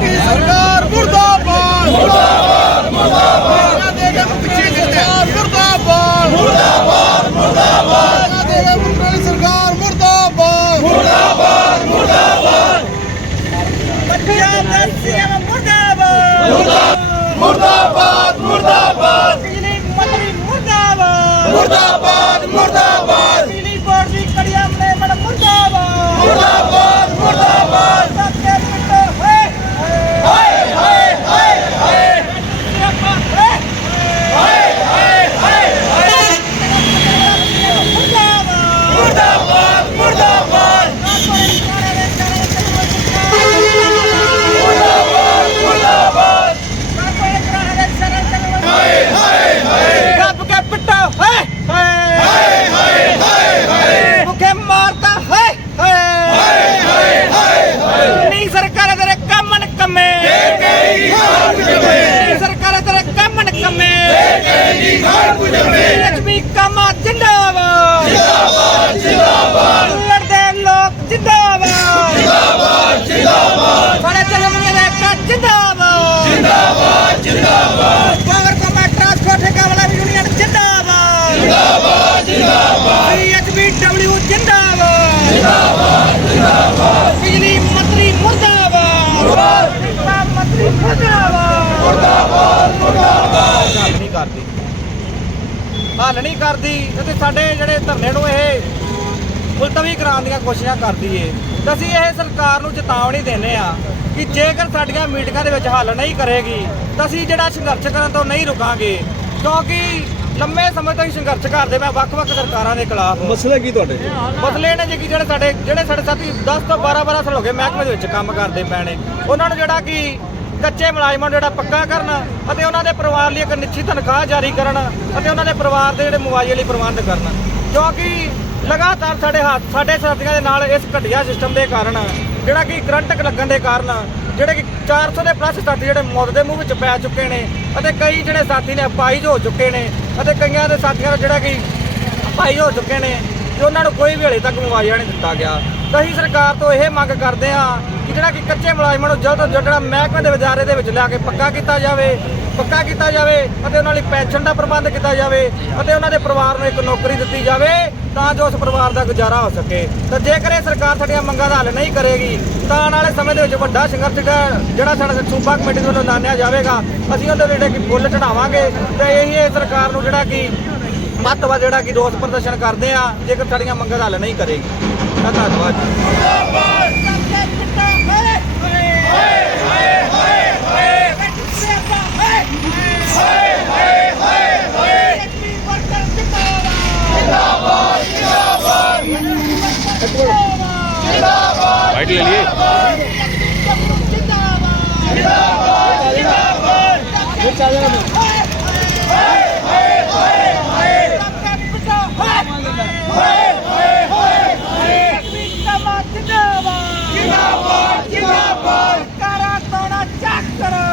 BJP ਸਰਕਾਰ? ਮੁਰਦਾਬਾਦ! ਮੁਰਦਾਬਾਦ! ਮੁਰਦਾਬਾਦ! ਨਾ ਦੇਗਾ ਪਿੱਛੇ ਸਰਕਾਰ ਮੁਰਦਾਬਾਦ! ਮੁਰਦਾਬਾਦ! ਮੁਰਦਾਬਾਦ! ਨਾ ਦੇਗਾ ਮੁਰਦਾਬਾਦ ਸਰਕਾਰ ਮੁਰਦਾਬਾਦ! ਮੁਰਦਾਬਾਦ! ਮੁਰਦਾਬਾਦ! ਪੰਜਾਬ ਦਾ ਸੀਐਮ ਮੁਰਦਾਬਾਦ! ਮੁਰਦਾਬਾਦ! ਸਰਕਾਰ ਤੇਰੇ ਕੰਮ ਨ ਕੰਮੇ। ਕਈ ਖਾਨ ਜਵੇ ਲక్ష్ਮੀ ਕਾਮਾ ਜਿੰਦਾਬਾਦ। ਜਿੰਦਾਬਾਦ ਜਿੰਦਾਬਾਦ ਲੜਦੇ ਲੋਕ ਜਿੰਦਾਬਾਦ। ਜਿੰਦਾਬਾਦ ਜਿੰਦਾਬਾਦ ਸਾਡੇ ਜਲਮੀਆਂ ਦੇ ਕਾ ਜਿੰਦਾਬਾਦ। ਜਿੰਦਾਬਾਦ ਜਿੰਦਾਬਾਦ ਪਾਵਰ ਕੋਮਾ ਟਰਾਂਸਪੋਰਟ ਠੇਕਾ ਵਾਲਾ ਯੂਨੀਅਨ ਜਿੰਦਾਬਾਦ। ਜਿੰਦਾਬਾਦ ਜਿੰਦਾਬਾਦ। ਪੀਐਚਬੀਡਬਲਯੂ ਜਿੰਦਾਬਾਦ ਜਿੰਦਾਬਾਦ ਜਿੰਦਾਬਾਦ ਬਿਜਲੀ ਮੰਤਰੀ ਮੁਰਦਾਬਾਦ ਸਿੱਖਿਆ ਮੰਤਰੀ ਮੁਰਦਾਬਾਦ ਮੁਰਦਾਬਾਦ ਮੁਰਦਾਬਾਦ ਹੱਲ ਨਹੀਂ ਕਰਦੀ। ਹੱਲ ਨਹੀਂ ਕਰਦੀ ਤੇ ਸਾਡੇ ਜਿਹੜੇ ਧਰਨੇ ਨੂੰ ਇਹ ਮੁਲਤਵੀ ਕਰਾਉਣ ਦੀਆਂ ਕੋਸ਼ਿਸ਼ਾਂ ਕਰਦੀ ਏ। ਤਾਂ ਅਸੀਂ ਇਹ ਸਰਕਾਰ ਨੂੰ ਚੇਤਾਵਨੀ ਦਿੰਦੇ ਆ ਕਿ ਜੇਕਰ ਸਾਡੀਆਂ ਮੀਟਿੰਗਾਂ ਦੇ ਵਿੱਚ ਹੱਲ ਨਹੀਂ ਕਰੇਗੀ ਤਾਂ ਅਸੀਂ ਜਿਹੜਾ ਸੰਘਰਸ਼ ਕਰਨ ਤੋਂ ਨਹੀਂ ਰੁਕਾਂਗੇ। ਕਿਉਂਕਿ ਲੰਮੇ ਸਮੇਂ ਤੋਂ ਹੀ ਸੰਘਰਸ਼ ਕਰਦੇ ਮੈਂ ਵੱਖ-ਵੱਖ ਸਰਕਾਰਾਂ ਦੇ ਖਿਲਾਫ। ਮਸਲੇ ਕੀ ਤੁਹਾਡੇ ਮਸਲੇ ਨੇ ਜੀ ਕਿ ਜਿਹੜੇ ਸਾਡੇ ਜਿਹੜੇ ਸਾਡੇ ਸਾਥੀ 10 ਤੋਂ 12 12 ਸਾਲ ਹੋ ਗਏ ਮਹਿਕਮੇ ਦੇ ਵਿੱਚ ਕੰਮ ਕਰਦੇ ਪਏ ਨੇ ਉਹਨਾਂ ਨੂੰ ਜਿਹੜਾ ਕਿ ਕੱਚੇ ਮੁਲਾਜ਼ਮਾਂ ਨੂੰ ਜਿਹੜਾ ਪੱਕਾ ਕਰਨ ਅਤੇ ਉਹਨਾਂ ਦੇ ਪਰਿਵਾਰ ਲਈ ਇੱਕ ਨਿਸ਼ਚਿਤ ਤਨਖਾਹ ਜਾਰੀ ਕਰਨ ਅਤੇ ਉਹਨਾਂ ਦੇ ਪਰਿਵਾਰ ਦੇ ਜਿਹੜੇ ਮੁਆਵਜ਼ੇ ਲਈ ਪ੍ਰਬੰਧ ਕਰਨ। ਕਿਉਂਕਿ ਲਗਾਤਾਰ ਸਾਡੇ ਹੱਥ ਸਾਡੇ ਸਾਥੀਆਂ ਦੇ ਨਾਲ ਇਸ ਘਟੀਆ ਸਿਸਟਮ ਦੇ ਕਾਰਨ, ਜਿਹੜਾ ਕਿ ਕਰੰਟ ਲੱਗਣ ਦੇ ਕਾਰਨ, ਜਿਹੜੇ ਕਿ 400 ਦੇ ਪਲੱਸ ਸਾਥੀ ਜਿਹੜੇ ਮੌਤ ਦੇ ਮੂੰਹ ਵਿੱਚ ਪੈ ਚੁੱਕੇ ਨੇ ਅਤੇ ਕਈ ਜਿਹੜੇ ਸਾਥੀ ਨੇ ਅਪਾਈਜ ਹੋ ਚੁੱਕੇ ਨੇ ਅਤੇ ਕਈਆਂ ਦੇ ਸਾਥੀਆਂ ਦਾ ਜਿਹੜਾ ਕਿ ਭਾਈ ਹੋ ਚੁੱਕੇ ਨੇ, ਤੇ ਉਹਨਾਂ ਨੂੰ ਕੋਈ ਵੀ ਹਲੇ ਤੱਕ ਮੁਆਵਜ਼ਾ ਨਹੀਂ ਦਿੱਤਾ ਗਿਆ। ਤਾਂ ਅਸੀਂ ਸਰਕਾਰ ਤੋਂ ਇਹ ਮੰਗ ਕਰਦੇ ਹਾਂ ਕਿ ਜਿਹੜਾ ਕਿ ਕੱਚੇ ਮੁਲਾਜ਼ਮਾਂ ਨੂੰ ਜਲਦ ਤੋਂ ਜਲਦ ਜਿਹੜਾ ਮਹਿਕਮੇ ਦੇ ਵਿਚਾਰੇ ਦੇ ਵਿੱਚ ਲਿਆ ਕੇ ਪੱਕਾ ਕੀਤਾ ਜਾਵੇ, ਪੱਕਾ ਕੀਤਾ ਜਾਵੇ ਅਤੇ ਉਹਨਾਂ ਲਈ ਪੈਨਸ਼ਨ ਦਾ ਪ੍ਰਬੰਧ ਕੀਤਾ ਜਾਵੇ ਅਤੇ ਉਹਨਾਂ ਦੇ ਪਰਿਵਾਰ ਨੂੰ ਇੱਕ ਨੌਕਰੀ ਦਿੱਤੀ ਜਾਵੇ ਤਾਂ ਜੋ ਉਸ ਪਰਿਵਾਰ ਦਾ ਗੁਜ਼ਾਰਾ ਹੋ ਸਕੇ। ਤਾਂ ਜੇਕਰ ਇਹ ਸਰਕਾਰ ਸਾਡੀਆਂ ਮੰਗਾਂ ਦਾ ਹੱਲ ਨਹੀਂ ਕਰੇਗੀ, ਤਾਂ ਆਉਣ ਵਾਲੇ ਸਮੇਂ ਦੇ ਵਿੱਚ ਵੱਡਾ ਸੰਘਰਸ਼ ਜਿਹੜਾ ਸਾਡਾ ਸੂਬਾ ਕਮੇਟੀ ਵੱਲੋਂ ਐਲਾਨਿਆ ਜਾਵੇਗਾ, ਅਸੀਂ ਉਹਦੇ ਜਿਹੜੇ ਕਿ ਫੁੱਲ ਚੜਾਵਾਂਗੇ ਤੇ ਇਹੀ ਇਹ ਸਰਕਾਰ ਨੂੰ ਜਿਹੜਾ ਕਿ ਮਹੱਤਵ ਜਿਹੜਾ ਕਿ ਰੋਸ ਪ੍ਰਦਰਸ਼ਨ ਕਰਦੇ ਆ, ਜੇਕਰ ਸਾਡੀਆਂ ਮੰਗਾਂ ਦਾ ਹੱਲ ਨਹੀਂ ਕਰੇਗੀ। ਤਾਂ ਧੰਨਵਾਦ फाइट ले लिए ਕਰਾ ਤੋੜਾ ਚੱਕ ਕਰੋ